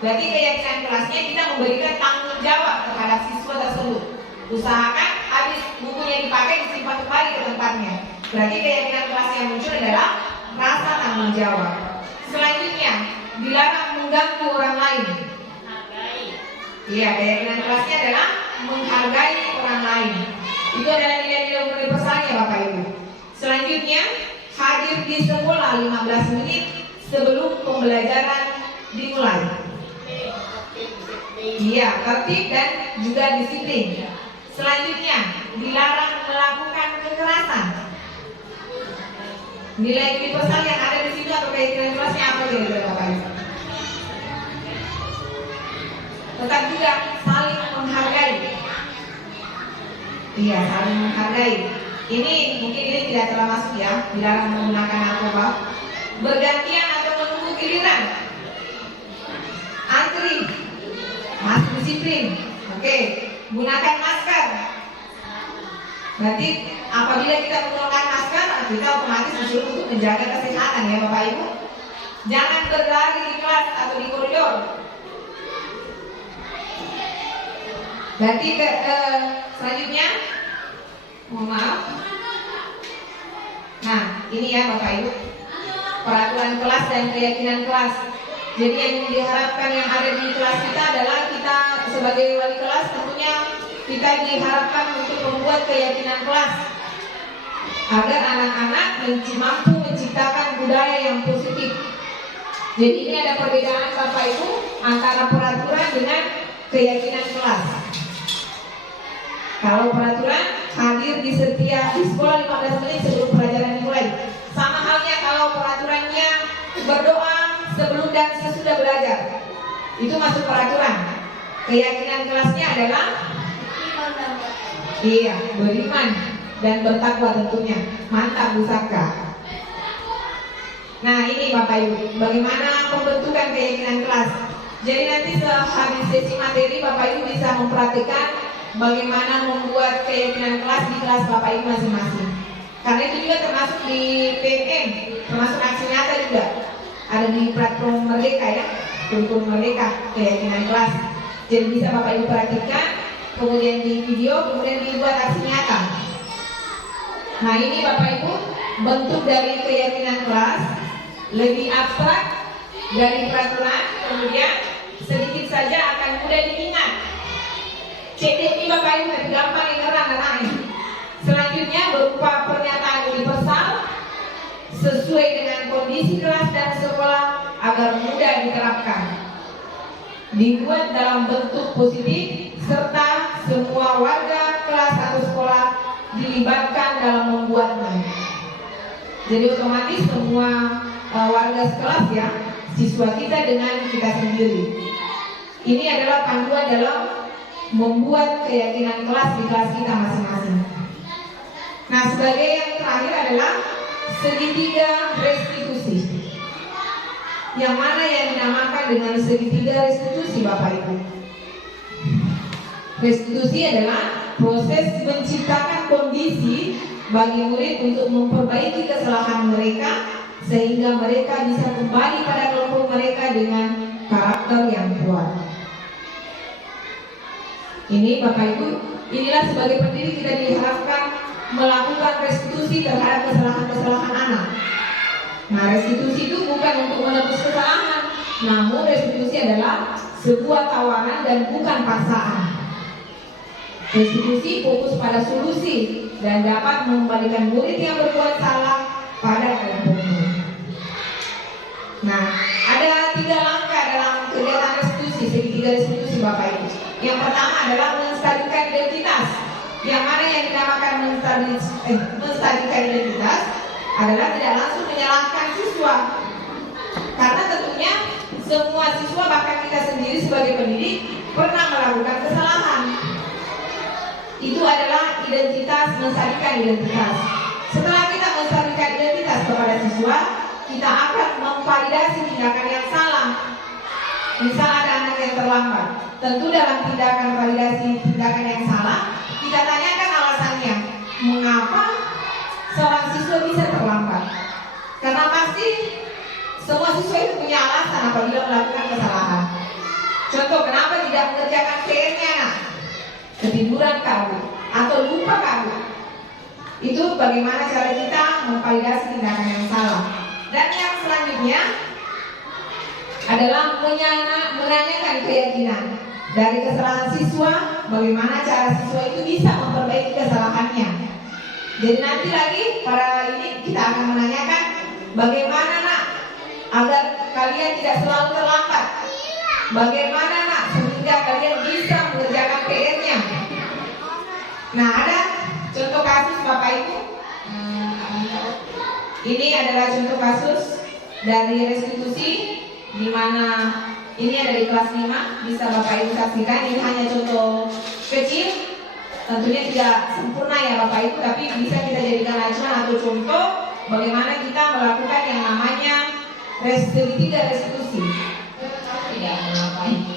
Berarti keyakinan kelasnya kita memberikan tanggung jawab terhadap siswa tersebut. Usahakan habis bukunya dipakai disimpan kembali ke tempatnya. Berarti keyakinan kelas yang muncul adalah rasa tanggung jawab. Selanjutnya, dilarang mengganggu orang lain. Iya, keyakinan kelasnya adalah menghargai orang lain. Itu adalah nilai-nilai universalnya, Bapak Ibu. Selanjutnya, hadir di sekolah 15 menit sebelum pembelajaran dimulai. Iya, tertib dan juga disiplin. Selanjutnya, dilarang melakukan kekerasan. Nilai universal yang ada di situ atau keyakinan kelasnya apa kira-kira, Bapak Ibu? Tetap juga saling menghargai. Iya, saling menghargai. Ini mungkin ini tidak telah masuk ya, dilarang menggunakan narkoba. Bergantian atau menunggu giliran. Antri, masih disiplin. Oke, gunakan masker. Berarti apabila kita menggunakan masker, kita otomatis disuruh untuk menjaga kesehatan ya Bapak Ibu. Jangan berlari di kelas atau di koridor. Berarti selanjutnya, mohon maaf. Nah, ini ya Bapak Ibu, peraturan kelas dan keyakinan kelas. Jadi yang diharapkan yang ada di kelas kita adalah kita sebagai wali kelas tentunya kita diharapkan untuk membuat keyakinan kelas agar anak-anak mampu menciptakan budaya yang positif. Jadi ini ada perbedaan Bapak Ibu antara peraturan dengan keyakinan kelas. Kalau peraturan hadir di sekolah 15 menit sebelum pelajaran dimulai. Sama halnya kalau peraturannya berdoa sebelum dan sesudah belajar. Itu masuk peraturan. Keyakinan kelasnya adalah iya, beriman dan bertakwa tentunya. Mantap Bu Saka. Nah ini Bapak Ibu, bagaimana pembentukan keyakinan kelas. Jadi nanti sehabis sesi materi Bapak Ibu bisa memperhatikan bagaimana membuat keyakinan kelas di kelas Bapak Ibu masing-masing. Karena itu juga termasuk di PMM, termasuk aksi nyata juga. Ada di platform Merdeka ya, kurikulum Merdeka, keyakinan kelas. Jadi bisa Bapak Ibu perhatikan, kemudian di video, kemudian dibuat aksi nyata. Nah ini Bapak Ibu, bentuk dari keyakinan kelas lebih abstrak dari peraturan, kemudian sedikit saja akan mudah diingat. CDI Bapak Ibu lebih gampang ingat anak-anak. Selanjutnya berupa pernyataan universal sesuai dengan kondisi kelas dan sekolah agar mudah diterapkan. Dibuat dalam bentuk positif serta semua warga kelas atau sekolah dilibatkan dalam membuatnya. Jadi otomatis semua warga sekelas ya, siswa kita dengan kita sendiri. Ini adalah panduan dalam membuat keyakinan kelas di kelas kita masing-masing. Nah, sebagai yang terakhir adalah segitiga restitusi. Yang mana yang dinamakan dengan segitiga restitusi, Bapak Ibu? Restitusi adalah proses menciptakan kondisi bagi murid untuk memperbaiki kesalahan mereka sehingga mereka bisa kembali pada kelompok mereka dengan karakter yang kuat. Ini Bapak Ibu, inilah sebagai pendidik kita diharapkan melakukan restitusi terhadap kesalahan-kesalahan anak. Nah, restitusi itu bukan untuk menebus kesalahan, namun restitusi adalah sebuah tawaran dan bukan paksaan. Restitusi fokus pada solusi dan dapat mengembalikan murid yang berbuat salah pada kelompoknya. Nah, ada 3 langkah dalam kegiatan restitusi, segitiga restitusi Bapak Ibu. Yang pertama adalah menstabilkan identitas. Yang mana yang dinamakan menstabilkan identitas adalah tidak langsung menyalahkan siswa. Karena tentunya semua siswa, bahkan kita sendiri sebagai pendidik, pernah melakukan kesalahan. Itu adalah identitas, menstabilkan identitas. Setelah kita menstabilkan identitas kepada siswa, kita akan memvalidasi tindakan yang salah. Misal ada anak yang terlambat, tentu dalam tindakan validasi tindakan yang salah, kita tanyakan alasannya, mengapa seorang siswa bisa terlambat? Karena pasti semua siswa itu punya alasan apabila melakukan kesalahan. Contoh, kenapa tidak mengerjakan PR-nya nak? Ketiduran kamu atau lupa kamu? Itu bagaimana cara kita memvalidasi tindakan yang salah. Dan yang selanjutnya adalah menanyakan keyakinan dari kesalahan siswa, bagaimana cara siswa itu bisa memperbaiki kesalahannya. Jadi nanti lagi pada ini kita akan menanyakan bagaimana nak agar kalian tidak selalu terlambat, bagaimana nak sehingga kalian bisa mengerjakan PR-nya. Nah, ada contoh kasus Bapak Ibu. Ini adalah contoh kasus dari restitusi, di mana ini ada di kelas 5, bisa Bapak Ibu saksikan. Ini hanya contoh kecil, tentunya tidak sempurna ya Bapak Ibu, tapi bisa kita jadikan acuan atau contoh bagaimana kita melakukan yang namanya segitiga restitusi. Tidak mengapa Ibu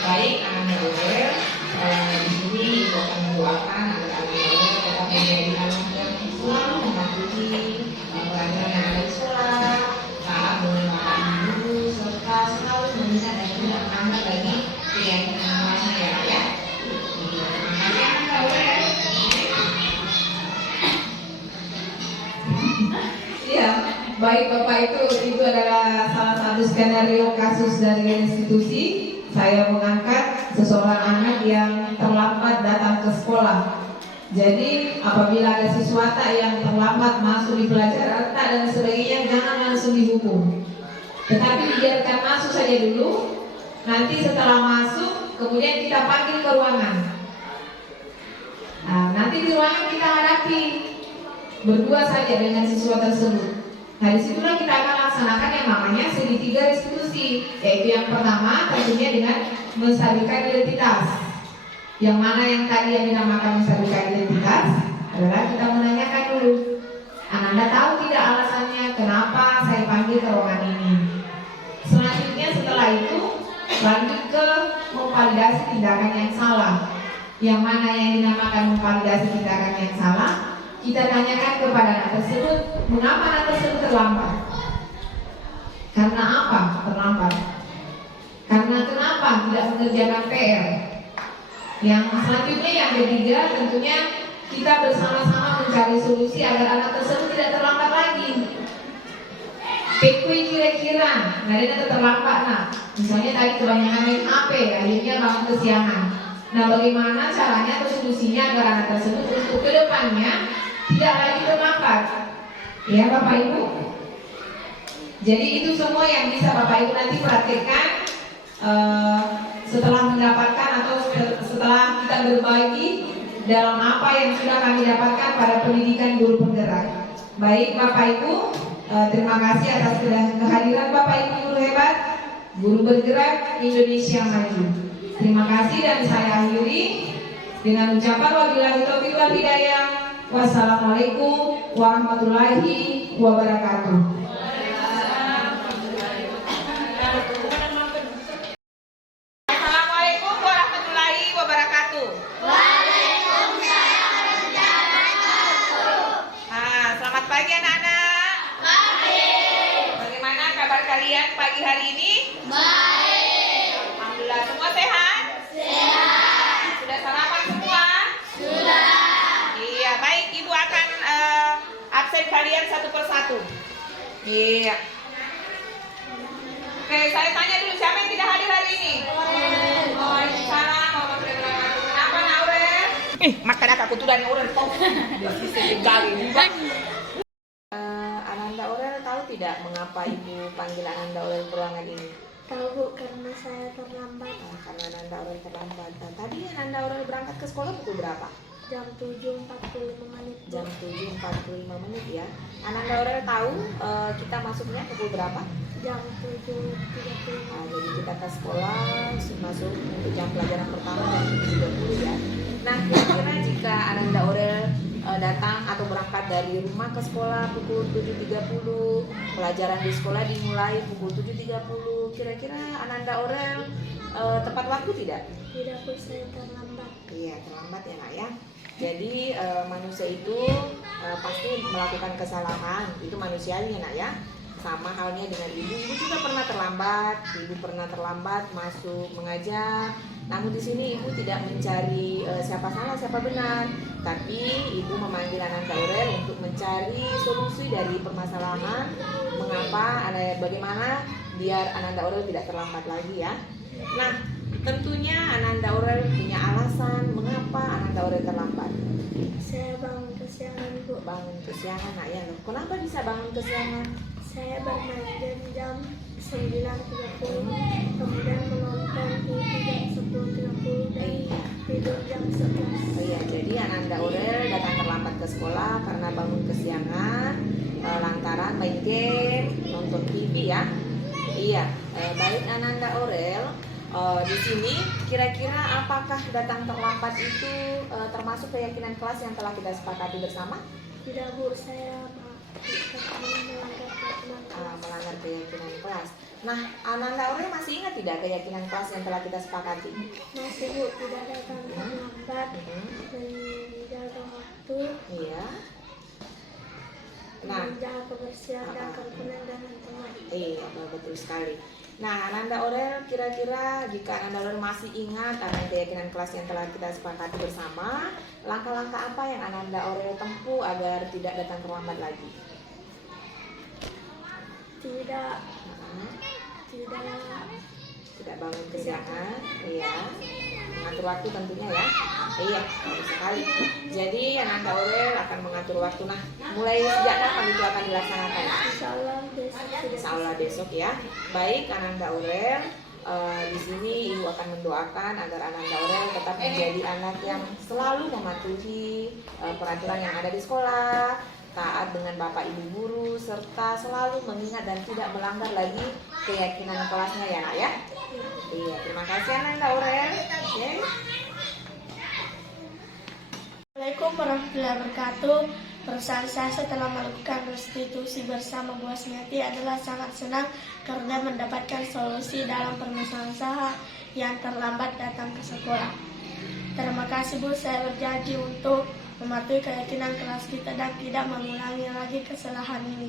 Baik, Ananda Aurel, di sini Ibu akan mendoakan agar Ananda Aurel tetap menjadi anak yang selalu mematuhi pelajaran yang ada di sekolah, taat mengenal guru, serta selalu mengingat dan tidak menganggap lagi keyakinan tuanya ya. Terima kasih Ananda Aurel. Iya, baik Bapak itu adalah salah satu skenario kasus dari institusi. Saya mengangkat seseorang anak yang terlambat datang ke sekolah. Jadi apabila ada siswa tak yang terlambat masuk di pelajaran tak dan sebagainya, jangan langsung dihukum. Tetapi biarkan masuk saja dulu. Nanti setelah masuk, kemudian kita panggil ke ruangan. Nah, nanti di ruangan kita hadapi berdua saja dengan siswa tersebut. Nah, disitulah kita akan laksanakan yang namanya segitiga restitusi, yaitu yang pertama tentunya dengan menstabilkan identitas. Yang mana yang tadi yang dinamakan menstabilkan identitas adalah kita menanyakan dulu, Ananda tahu tidak alasannya kenapa saya panggil ke ruangan ini. Selanjutnya setelah itu lanjut ke memvalidasi tindakan yang salah. Yang mana yang dinamakan memvalidasi tindakan yang salah, kita tanyakan kepada anak tersebut, mengapa anak tersebut terlambat? Karena apa terlambat? Karena kenapa tidak mengerjakan PR? Yang selanjutnya yang ketiga tentunya kita bersama-sama mencari solusi agar anak tersebut tidak terlambat lagi. Pekui kira-kira, ada terlambat nak. Misalnya tadi kebanyakan main HP, akhirnya bangun kesiangan. Nah, bagaimana caranya atau solusinya agar anak tersebut untuk kedepannya tidak lagi terlambat? Ya Bapak Ibu. Jadi itu semua yang bisa Bapak Ibu nanti praktikkan setelah mendapatkan atau setelah kita berbagi dalam apa yang sudah kami dapatkan pada pendidikan guru penggerak. Baik Bapak Ibu, terima kasih atas kehadiran Bapak Ibu guru hebat, guru bergerak Indonesia Maju. Terima kasih dan saya akhiri dengan ucapan wabillahi taufiq wal hidayah. Wassalamualaikum warahmatullahi wabarakatuh. Assalamualaikum warahmatullahi wabarakatuh. Selamat pagi anak-anak. Bagaimana kabar kalian pagi hari ini? Alhamdulillah, semua sehat? Sudah sarapan semua? Iya, baik. Ibu akan absen kalian satu persatu. Iya. Oke, saya tanya dulu, siapa yang tidak hadir hari ini? Waalaikumsalam warahmatullahi wabarakatuh. Kenapa, Naurel? Makan aku tuh dan Aurel toh. Ananda Aurel tahu tidak mengapa ibu panggil Ananda Aurel ke ruangan ini? Tahu Bu, karena saya terlambat. Karena Ananda Aurel terlambat. Tadi Ananda Aurel berangkat ke sekolah pukul berapa? Jam 7.45 menit. Jam 7.45 menit ya. Ananda Aurel tahu kita masuknya pukul berapa? Jam 7.35. Jadi kita ke sekolah masuk untuk jam pelajaran pertama dan 7.30 ya. Nah, kira-kira jika Ananda Aurel datang atau berangkat dari rumah ke sekolah pukul 7.30, pelajaran di sekolah dimulai pukul 7.30, kira-kira Ananda Aurel tepat waktu tidak? Tidak Bu, saya terlambat. Iya, terlambat ya nak ya. Jadi manusia itu pasti melakukan kesalahan, itu manusiawi ya nak ya. Sama halnya dengan ibu juga pernah terlambat, ibu pernah terlambat masuk mengajar. Namun di sini ibu tidak mencari siapa salah siapa benar, tapi ibu memanggil Ananda Aurel untuk mencari solusi dari permasalahan mengapa, bagaimana biar Ananda Aurel tidak terlambat lagi ya. Nah, tentunya Ananda Aurel punya alasan mengapa Ananda Aurel terlambat. Saya bangun kesiangan Bu. Bangun kesiangan nak ya. Kenapa bisa bangun kesiangan? Saya bermain game jam 9.30, kemudian menonton TV jam 10.30 dan tidur jam 11. Oh iya, jadi Ananda Aurel datang terlambat ke sekolah karena bangun kesiangan lantaran main game, nonton TV ya. Iya, baik Ananda Aurel. Di sini kira-kira apakah datang terlambat itu termasuk keyakinan kelas yang telah kita sepakati bersama? Tidak Bu, saya melanggar keyakinan kelas. Melanggar keyakinan kelas. Nah, Ananda Aurel masih ingat tidak keyakinan kelas yang telah kita sepakati? Masih Bu, tidak datang terlambat dan menjaga waktu, Iya. Nah, menjaga kebersihan dan kerukunan dengan teman. iya, betul sekali. Nah, Ananda Aurel, kira-kira jika Ananda Aurel masih ingat akan keyakinan kelas yang telah kita sepakati bersama, langkah-langkah apa yang Ananda Aurel tempuh agar tidak datang terlambat lagi? Tidak Tidak bangun kesiangan, iya. Mengatur waktu tentunya ya. Iya, bagus sekali. Jadi Ananda Aurel akan mengatur waktu. Nah, mulai sejak kapan itu akan dilaksanakan? insya Allah besok sudah Insya Allah besok ya. Baik Ananda Aurel, di sini Ibu akan mendoakan agar Ananda Aurel tetap menjadi anak yang selalu mematuhi peraturan yang ada di sekolah, taat dengan Bapak Ibu guru, serta selalu mengingat dan tidak melanggar lagi keyakinan kelasnya ya nak ya. Iya, terima kasih Ananda Aurel. Oke. Assalamualaikum warahmatullahi wabarakatuh. Perasaan saya setelah melakukan restitusi bersama Bu Hasmiati adalah sangat senang karena mendapatkan solusi dalam permasalahan saya yang terlambat datang ke sekolah. Terima kasih Bu, saya berjanji untuk mematuhi keyakinan kelas kita dan tidak mengulangi lagi kesalahan ini.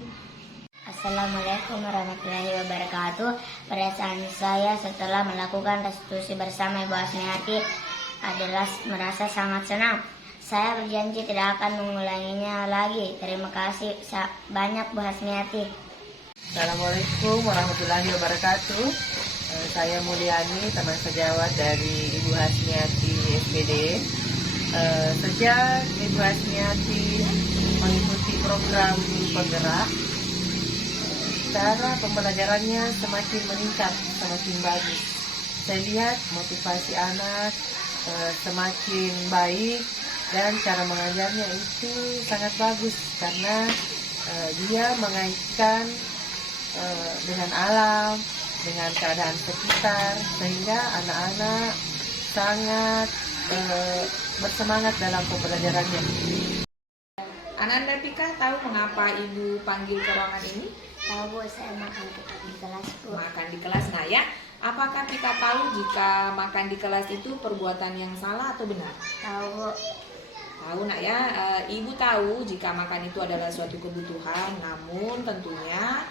Assalamualaikum warahmatullahi wabarakatuh. Perasaan saya setelah melakukan restitusi bersama Ibu Hasmiati adalah merasa sangat senang. Saya berjanji tidak akan mengulanginya lagi. Terima kasih banyak Bu Hasmiati. Assalamualaikum warahmatullahi wabarakatuh. Saya Mulyani, teman sejawat dari Ibu Hasmiati SPD. Sejak Ibu Hasmiati mengikuti program Guru Penggerak, cara pembelajarannya semakin meningkat, semakin bagus. Saya lihat motivasi anak semakin baik dan cara mengajarnya itu sangat bagus karena dia mengaitkan dengan alam, dengan keadaan sekitar, sehingga anak-anak sangat bersemangat dalam pembelajarannya. Ananda Pika tahu mengapa Ibu panggil ke ruangan ini? Tahu Bu, saya makan di kelas Bu. Makan di kelas. Nah ya, apakah Pika tahu jika makan di kelas itu perbuatan yang salah atau benar? Tahu Bu. Tahu nak ya, Ibu tahu jika makan itu adalah suatu kebutuhan, namun tentunya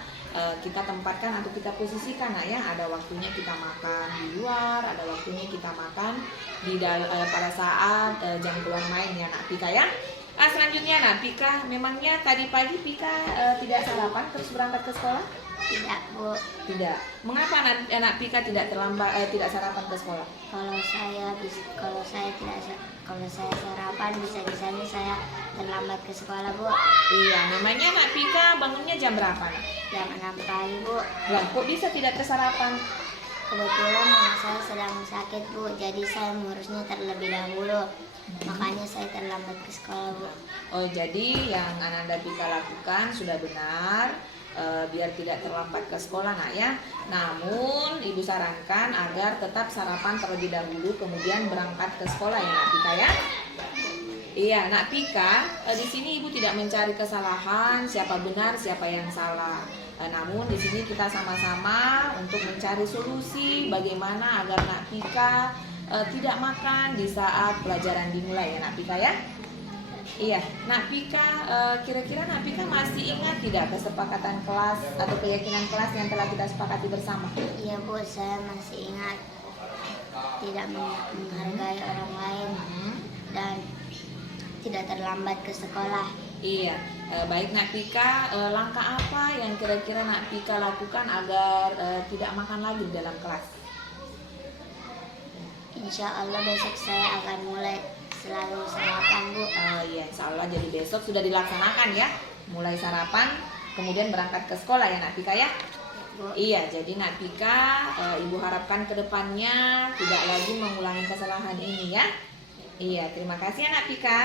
kita tempatkan atau kita posisikan nak ya, ada waktunya kita makan di luar, ada waktunya kita makan di pada saat jam keluar main ya nak Pika ya. Selanjutnya nak Pika, memangnya tadi pagi Pika tidak sarapan terus berangkat ke sekolah? Tidak Bu. Tidak. Mengapa anak Pika tidak tidak sarapan ke sekolah? Kalau saya sarapan bisa-bisanya saya terlambat ke sekolah Bu. Iya, namanya anak Pika bangunnya jam berapa nak? Jam 6 pagi Bu. Lah, kok bisa tidak ke sarapan? Kebetulan mama saya sedang sakit Bu, jadi saya mengurusnya terlebih dahulu. Makanya saya terlambat ke sekolah Bu. Oh, jadi yang Ananda Pika lakukan sudah benar, biar tidak terlambat ke sekolah nak ya. Namun Ibu sarankan agar tetap sarapan terlebih dahulu kemudian berangkat ke sekolah ya nak Pika ya. Iya, nak Pika, di sini Ibu tidak mencari kesalahan, siapa benar, siapa yang salah. Namun di sini kita sama-sama untuk mencari solusi bagaimana agar nak Pika tidak makan di saat pelajaran dimulai ya nak Pika ya. Iya, nak Pika, kira-kira nak Pika masih ingat tidak kesepakatan kelas atau keyakinan kelas yang telah kita sepakati bersama? Iya Bu, saya masih ingat tidak menghargai orang lain dan tidak terlambat ke sekolah. Iya, baik nak Pika, langkah apa yang kira-kira nak Pika lakukan agar tidak makan lagi di dalam kelas? Insya Allah besok saya akan mulai selalu sarapan Bu. Iya, insya Allah jadi besok sudah dilaksanakan ya, mulai sarapan, kemudian berangkat ke sekolah ya nak Pika ya. Bu. Iya, jadi nak Pika, Ibu harapkan ke depannya tidak lagi mengulangi kesalahan ini ya. Iya, terima kasih ya nak Pika.